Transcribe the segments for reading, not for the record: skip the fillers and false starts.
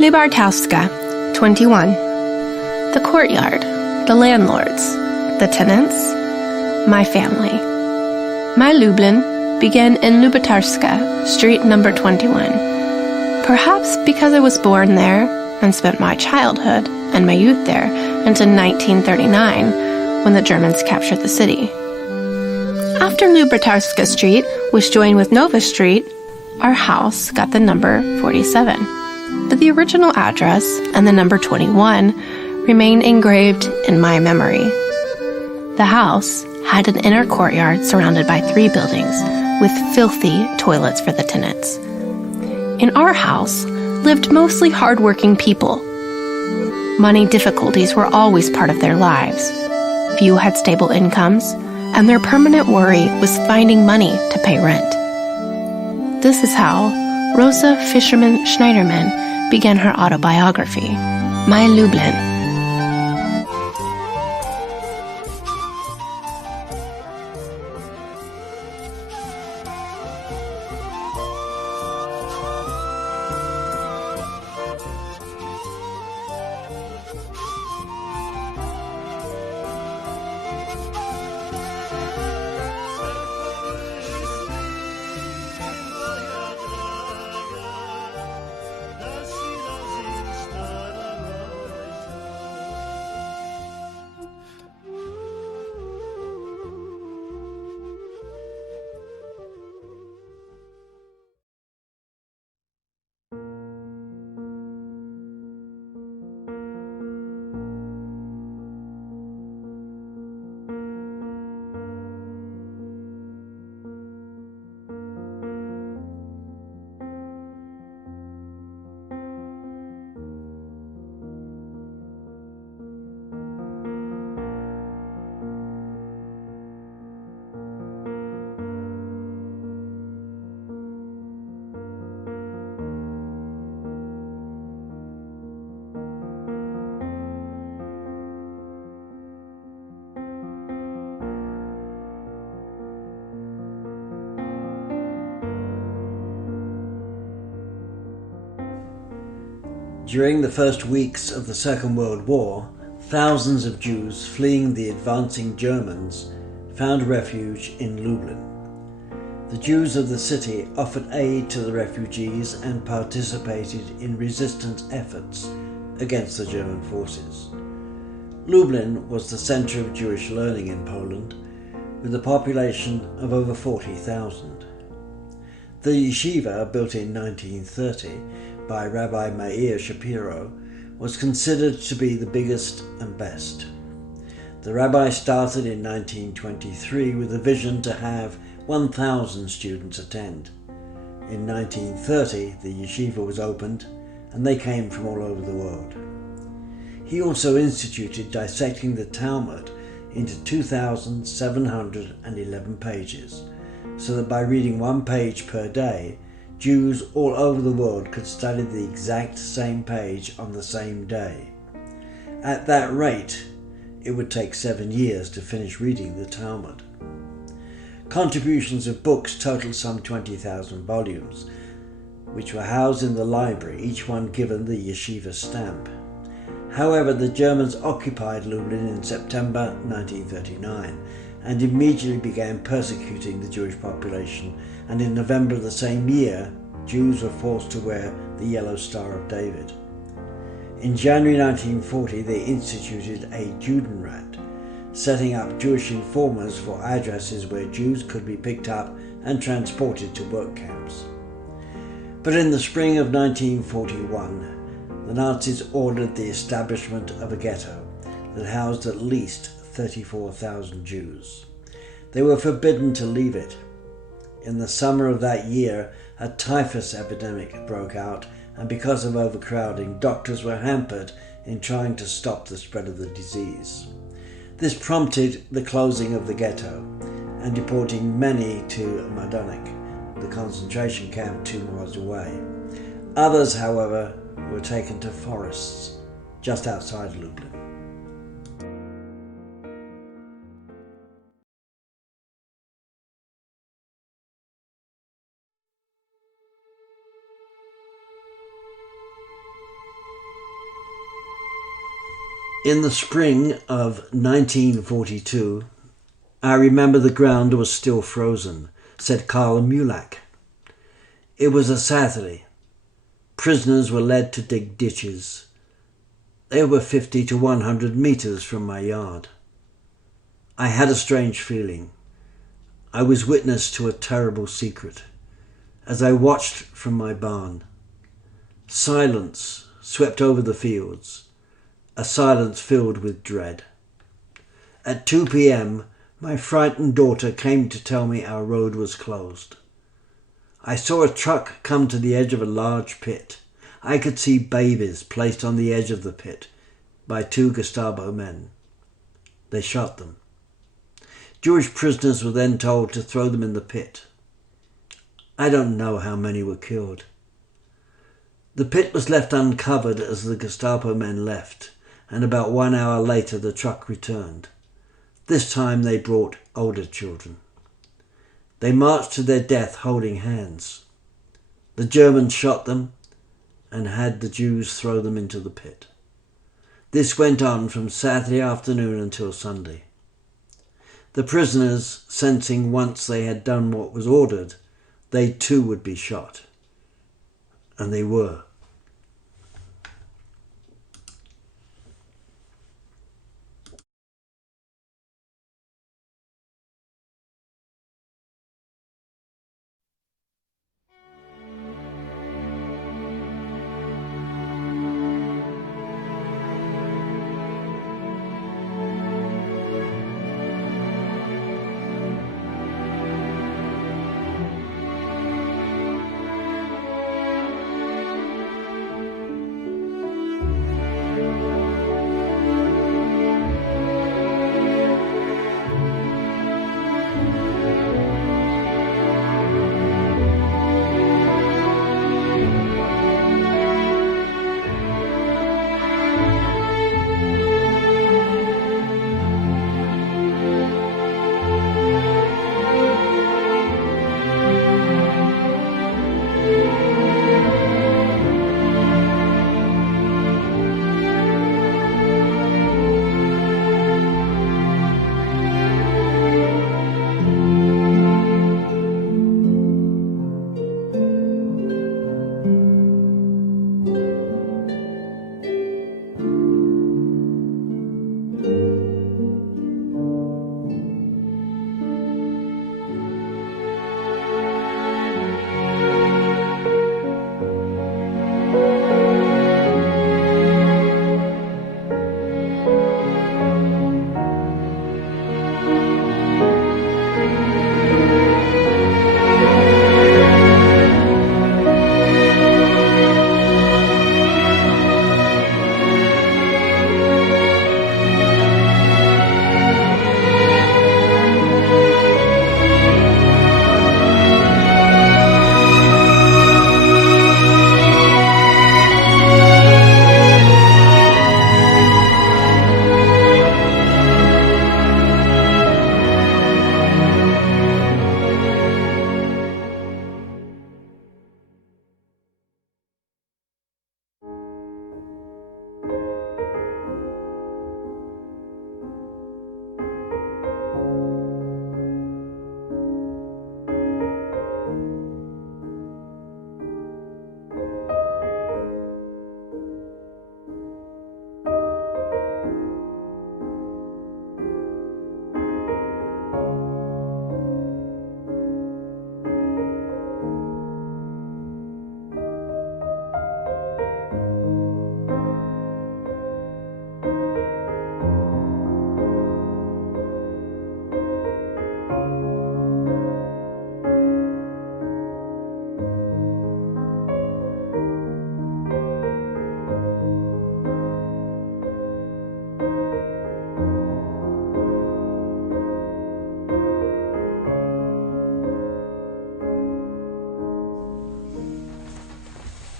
Lybartowska, 21. The courtyard, the landlords, the tenants, my family. My Lublin began in Lybartowska, street number 21. Perhaps because I was born there and spent my childhood and my youth there until 1939, when the Germans captured the city. After Lybartowska Street was joined with Nova Street, our house got the number 47. But the original address and the number 21 remain engraved in my memory. The house had an inner courtyard surrounded by 3 buildings with filthy toilets for the tenants. In our house lived mostly hard-working people. Money difficulties were always part of their lives. Few had stable incomes, and their permanent worry was finding money to pay rent. This is how Rosa Fischermann Schneiderman began her autobiography, My Lublin. During the first weeks of the Second World War, thousands of Jews fleeing the advancing Germans found refuge in Lublin. The Jews of the city offered aid to the refugees and participated in resistance efforts against the German forces. Lublin was the center of Jewish learning in Poland, with a population of over 40,000. The yeshiva, built in 1930 by Rabbi Meir Shapiro, was considered to be the biggest and best. The rabbi started in 1923 with a vision to have 1,000 students attend. In 1930, the yeshiva was opened, and they came from all over the world. He also instituted dissecting the Talmud into 2,711 pages, so that by reading 1 page per day, Jews all over the world could study the exact same page on the same day. At that rate, it would take 7 years to finish reading the Talmud. Contributions of books totaled some 20,000 volumes, which were housed in the library, each one given the yeshiva stamp. However, the Germans occupied Lublin in September 1939 and immediately began persecuting the Jewish population, and in November of the same year, Jews were forced to wear the Yellow Star of David. In January 1940, they instituted a Judenrat, setting up Jewish informers for addresses where Jews could be picked up and transported to work camps. But in the spring of 1941, the Nazis ordered the establishment of a ghetto that housed at least 34,000 Jews. They were forbidden to leave it. In the summer of that year, a typhus epidemic broke out, and because of overcrowding, doctors were hampered in trying to stop the spread of the disease. This prompted the closing of the ghetto and deporting many to Majdanek, the concentration camp 2 miles away. Others, however, were taken to forests just outside Lublin. In the spring of 1942, I remember the ground was still frozen, said Karl Mulak. It was a Saturday. Prisoners were led to dig ditches. They were 50 to 100 meters from my yard. I had a strange feeling. I was witness to a terrible secret. As I watched from my barn, silence swept over the fields, a silence filled with dread. At 2 p.m., my frightened daughter came to tell me our road was closed. I saw a truck come to the edge of a large pit. I could see babies placed on the edge of the pit by 2 Gestapo men. They shot them. Jewish prisoners were then told to throw them in the pit. I don't know how many were killed. The pit was left uncovered as the Gestapo men left, and about 1 hour later the truck returned. This time they brought older children. They marched to their death holding hands. The Germans shot them and had the Jews throw them into the pit. This went on from Saturday afternoon until Sunday. The prisoners, sensing once they had done what was ordered, they too would be shot. And they were.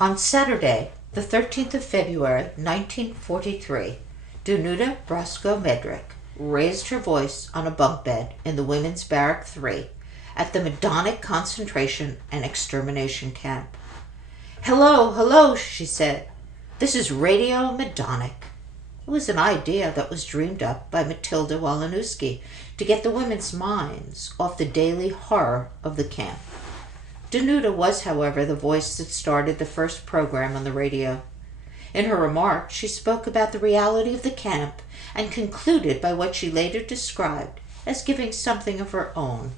On Saturday, the 13th of February, 1943, Danuta Brasco-Medrick raised her voice on a bunk bed in the Women's Barrack 3 at the Majdanek concentration and extermination camp. "Hello, hello," she said. "This is Radio Majdanek." It was an idea that was dreamed up by Matilda Walenewski to get the women's minds off the daily horror of the camp. Danuta was, however, the voice that started the first program on the radio. In her remarks, she spoke about the reality of the camp and concluded by what she later described as giving something of her own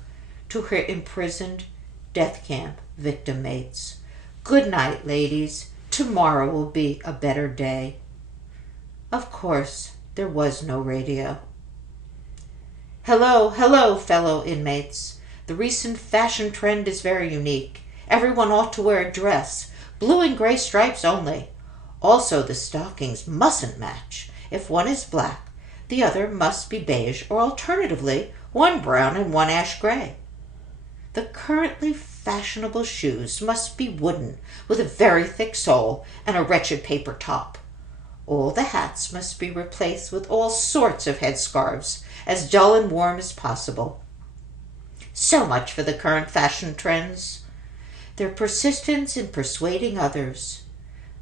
to her imprisoned death camp victim mates. Good night, ladies. Tomorrow will be a better day. Of course, there was no radio. Hello, hello, fellow inmates. The recent fashion trend is very unique. Everyone ought to wear a dress, blue and gray stripes only. Also, the stockings mustn't match. If one is black, the other must be beige, or alternatively, one brown and one ash gray. The currently fashionable shoes must be wooden, with a very thick sole and a wretched paper top. All the hats must be replaced with all sorts of headscarves, as dull and warm as possible. So much for the current fashion trends. Their persistence in persuading others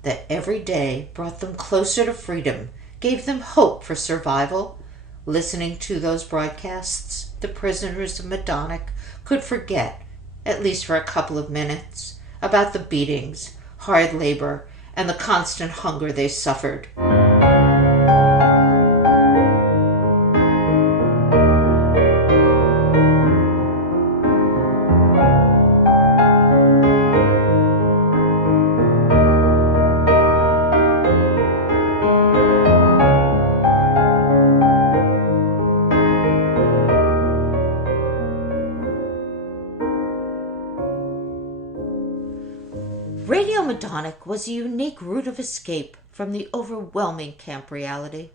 that every day brought them closer to freedom, gave them hope for survival. Listening to those broadcasts, the prisoners of Majdanek could forget, at least for a couple of minutes, about the beatings, hard labor, and the constant hunger they suffered. Radio Majdanek was a unique route of escape from the overwhelming camp reality.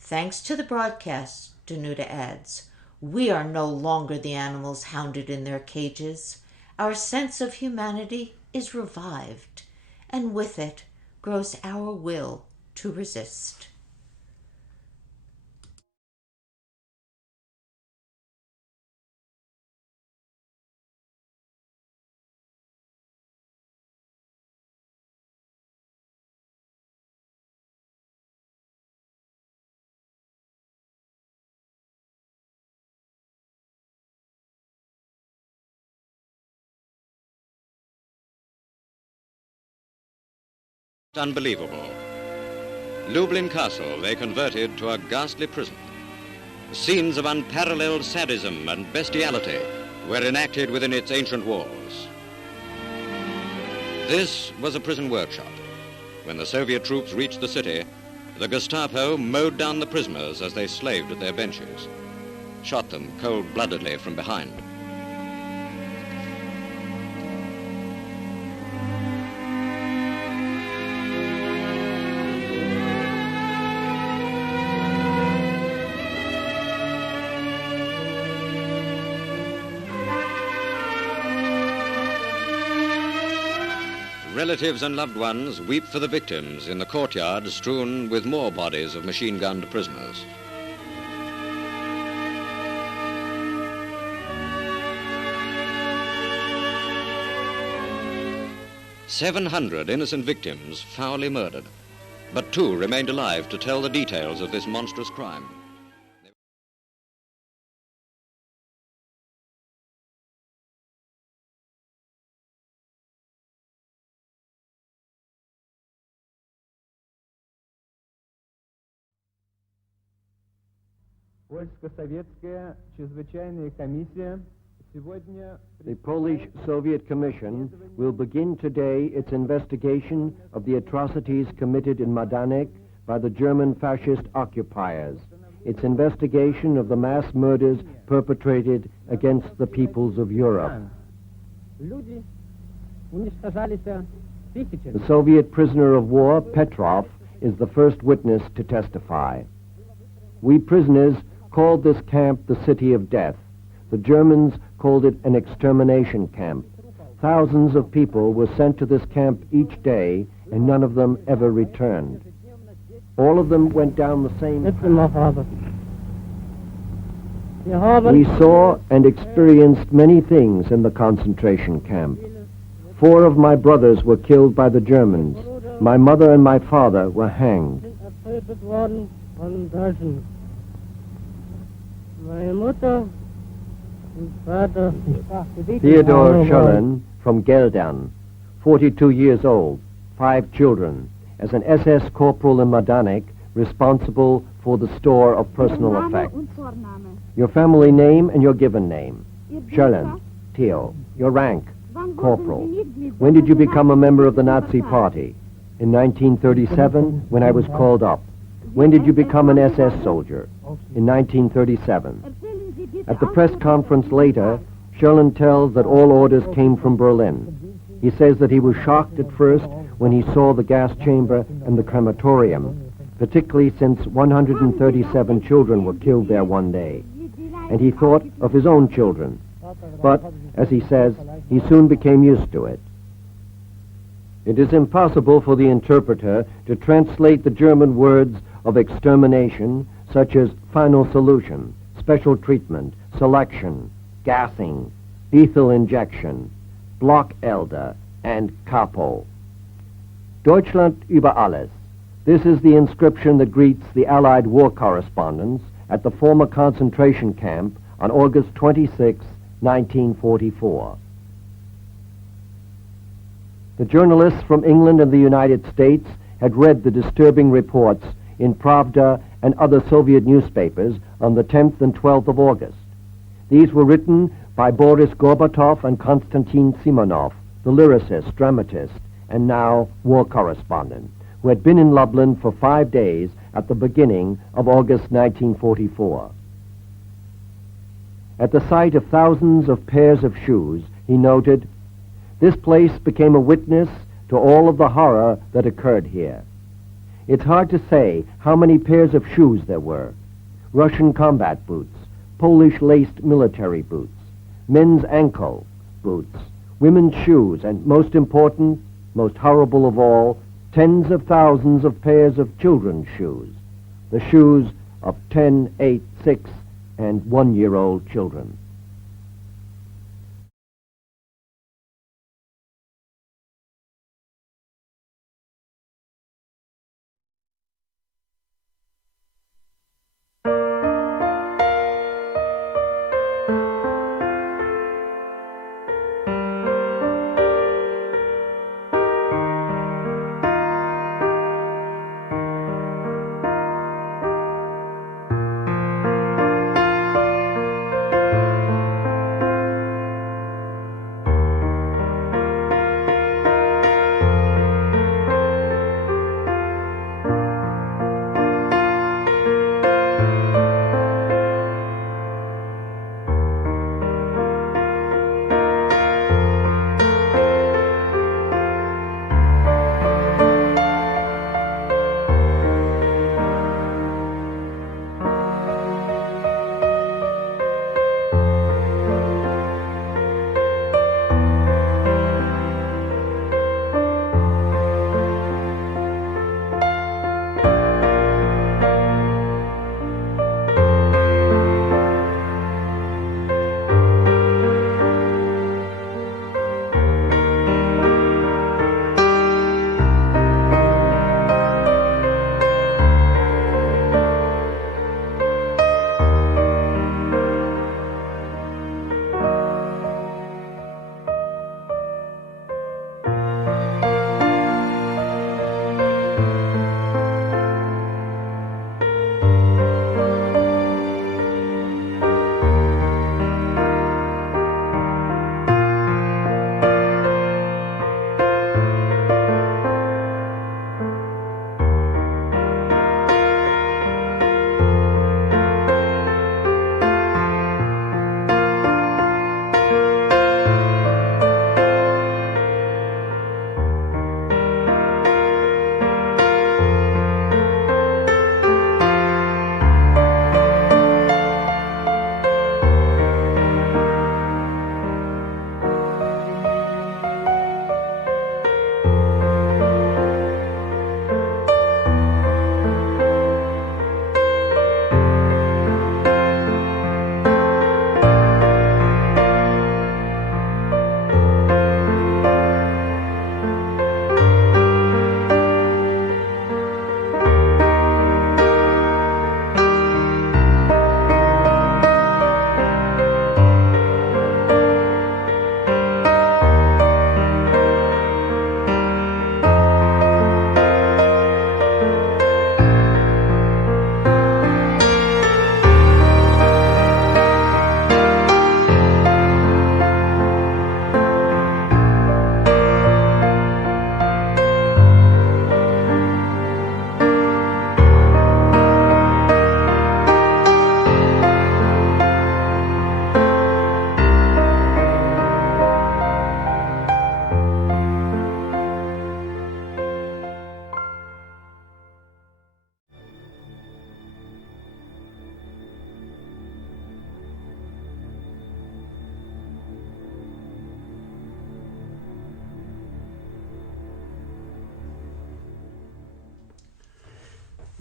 Thanks to the broadcast, Danuta adds, we are no longer the animals hounded in their cages. Our sense of humanity is revived, and with it grows our will to resist. Unbelievable. Lublin Castle they converted to a ghastly prison. Scenes of unparalleled sadism and bestiality were enacted within its ancient walls. This was a prison workshop. When the Soviet troops reached the city, the Gestapo mowed down the prisoners as they slaved at their benches, shot them cold-bloodedly from behind. Relatives and loved ones weep for the victims in the courtyard strewn with more bodies of machine-gunned prisoners. "700 innocent victims foully murdered, but 2 remained alive to tell the details of this monstrous crime. The Polish-Soviet Commission will begin today its investigation of the atrocities committed in Majdanek by the German fascist occupiers, its investigation of the mass murders perpetrated against the peoples of Europe. The Soviet prisoner of war, Petrov, is the first witness to testify. We prisoners called this camp the City of Death. The Germans called it an extermination camp. Thousands of people were sent to this camp each day, and none of them ever returned. All of them went down the same path. We saw and experienced many things in the concentration camp. 4 of my brothers were killed by the Germans. My mother and my father were hanged. getötet worden von Deutschen. Meine Mutter und Vater. Theodor Schöllen from Geldern, 42 years old, 5 children, as an SS corporal in Majdanek, responsible for the store of personal effects. Your family name and your given name. Schöllen, Theo. Your rank, corporal. When did you become a member of the Nazi Party? In 1937, when I was called up. When did you become an SS soldier? In 1937. At the press conference later, Schöllen tells that all orders came from Berlin. He says that he was shocked at first when he saw the gas chamber and the crematorium, particularly since 137 children were killed there one day. And he thought of his own children. But, as he says, he soon became used to it. It is impossible for the interpreter to translate the German words of extermination, such as final solution, special treatment, selection, gassing, lethal injection, Blockelde, and Capo. Deutschland über alles. This is the inscription that greets the Allied war correspondents at the former concentration camp on August 26, 1944. The journalists from England and the United States had read the disturbing reports in Pravda and other Soviet newspapers on the 10th and 12th of August. These were written by Boris Gorbatov and Konstantin Simonov, the lyricist, dramatist, and now war correspondent, who had been in Lublin for 5 days at the beginning of August 1944. At the sight of thousands of pairs of shoes, he noted, "This place became a witness to all of the horror that occurred here. It's hard to say how many pairs of shoes there were. Russian combat boots, Polish laced military boots, men's ankle boots, women's shoes, and most important, most horrible of all, tens of thousands of pairs of children's shoes, the shoes of 10, 8, 6, and 1-year-old children."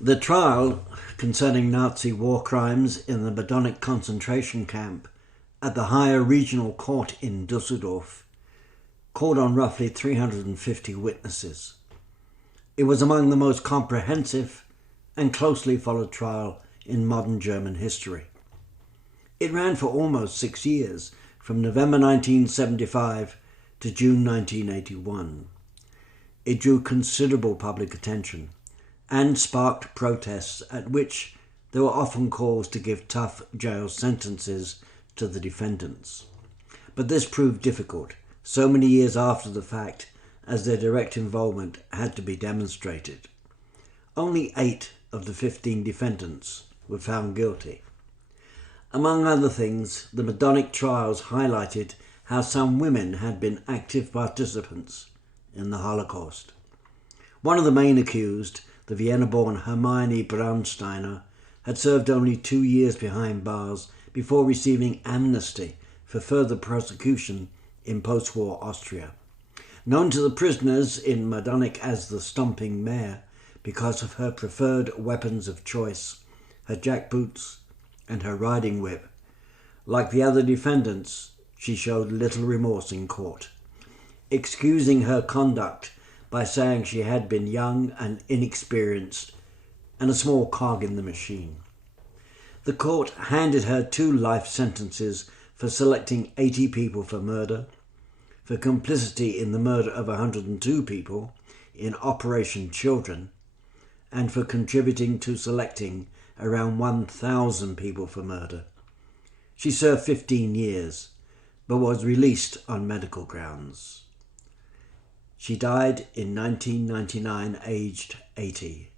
The trial concerning Nazi war crimes in the Majdanek concentration camp at the Higher Regional Court in Dusseldorf called on roughly 350 witnesses. It was among the most comprehensive and closely followed trial in modern German history. It ran for almost 6 years, from November 1975 to June 1981. It drew considerable public attention and sparked protests at which there were often calls to give tough jail sentences to the defendants. But this proved difficult so many years after the fact, as their direct involvement had to be demonstrated. Only 8 of the 15 defendants were found guilty. Among other things, the Majdanek trials highlighted how some women had been active participants in the Holocaust. One of the main accused, the Vienna-born Hermione Braunsteiner, had served only 2 years behind bars before receiving amnesty for further prosecution in post-war Austria. Known to the prisoners in Majdanek as the Stomping Mare because of her preferred weapons of choice, her jackboots and her riding whip, like the other defendants, she showed little remorse in court, excusing her conduct by saying she had been young and inexperienced and a small cog in the machine. The court handed her 2 life sentences for selecting 80 people for murder, for complicity in the murder of 102 people in Operation Children, and for contributing to selecting around 1,000 people for murder. She served 15 years, but was released on medical grounds. She died in 1999, aged 80.